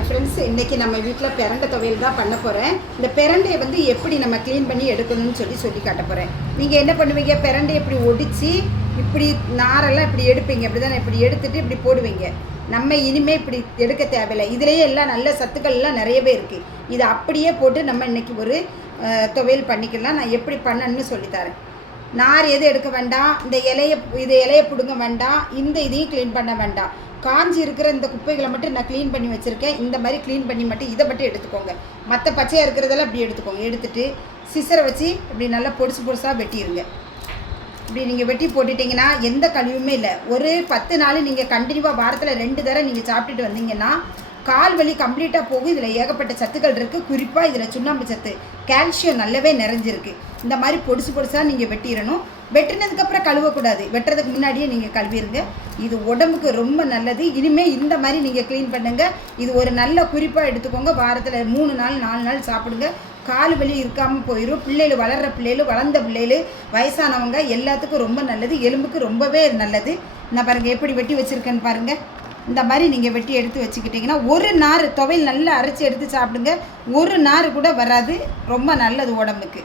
Hi friends, இன்றைக்கி நம்ம வீட்டில் பிரண்டை துவையல் தான் பண்ண போகிறேன். இந்த பிரண்டையை வந்து எப்படி நம்ம க்ளீன் பண்ணி எடுக்கணும்னு சொல்லி காட்ட போகிறேன். நீங்கள் என்ன பண்ணுவீங்க, பிரண்டையை இப்படி ஒடிச்சு இப்படி நாரெல்லாம் இப்படி எடுப்பீங்க, அப்படி தானே இப்படி எடுத்துகிட்டு இப்படி போடுவீங்க. நம்ம இனிமேல் இப்படி எடுக்க தேவையில்லை. இதுலேயே எல்லாம் நல்ல சத்துக்கள்லாம் நிறையவே இருக்குது. இதை அப்படியே போட்டு நம்ம இன்றைக்கி ஒரு துவையல் பண்ணிக்கலாம். நான் எப்படி பண்ணணும்னு சொல்லித்தரேன். நார் எதுவும் எடுக்க வேண்டாம், இந்த இலையை பிடுங்க வேண்டாம், இந்த இதையும் க்ளீன் பண்ண வேண்டாம். காஞ்சி இருக்கிற இந்த குப்பைகளை மட்டும் நான் க்ளீன் பண்ணி வச்சுருக்கேன். இந்த மாதிரி க்ளீன் பண்ணி மட்டும் இதை மட்டும் எடுத்துக்கோங்க. மற்ற பச்சையாக இருக்கிறதெல்லாம் அப்படி எடுத்துக்கோங்க. எடுத்துகிட்டு சிசரை வச்சு இப்படி நல்லா பொடிசாக வெட்டிடுங்க. இப்படி நீங்கள் வெட்டி போட்டுட்டிங்கன்னா எந்த கழிவுமே இல்லை. ஒரு 10 நாள் நீங்கள் கண்டினியூவாக வாரத்தில் 2 தடவை நீங்கள் சாப்பிட்டுட்டு வந்தீங்கன்னா கால் வலி கம்ப்ளீட்டாக போகும். இதில் ஏகப்பட்ட சத்துக்கள் இருக்குது. குறிப்பாக இதில் சுண்ணாம்பு சத்து, கால்சியம் நல்லாவே நிறைஞ்சிருக்கு. இந்த மாதிரி பொடிசாக நீங்கள் வெட்டிடணும். வெட்டினதுக்கப்புறம் கழுவக்கூடாது, வெட்டுறதுக்கு முன்னாடியே நீங்கள் கழுவிடுங்க. இது உடம்புக்கு ரொம்ப நல்லது. இனிமேல் இந்த மாதிரி நீங்கள் க்ளீன் பண்ணுங்கள். இது ஒரு நல்ல குறிப்பாக எடுத்துக்கோங்க. வாரத்தில் 3 நாள் 4 நாள் சாப்பிடுங்க. கால் வலி இருக்காமல் போயிடும். பிள்ளைகள் வளர்கிற பிள்ளைகள், வளர்ந்த பிள்ளைகள், வயசானவங்க எல்லாத்துக்கும் ரொம்ப நல்லது. எலும்புக்கு ரொம்பவே நல்லது. நான் பாருங்கள் எப்படி வெட்டி வச்சுருக்கேன்னு பாருங்கள். இந்த மாதிரி நீங்கள் வெட்டி எடுத்து வச்சுக்கிட்டிங்கன்னா ஒரு நார் துவையல் நல்லா அரைச்சி எடுத்து சாப்பிடுங்க. ஒரு நார் கூட வராது. ரொம்ப நல்லது உடம்புக்கு.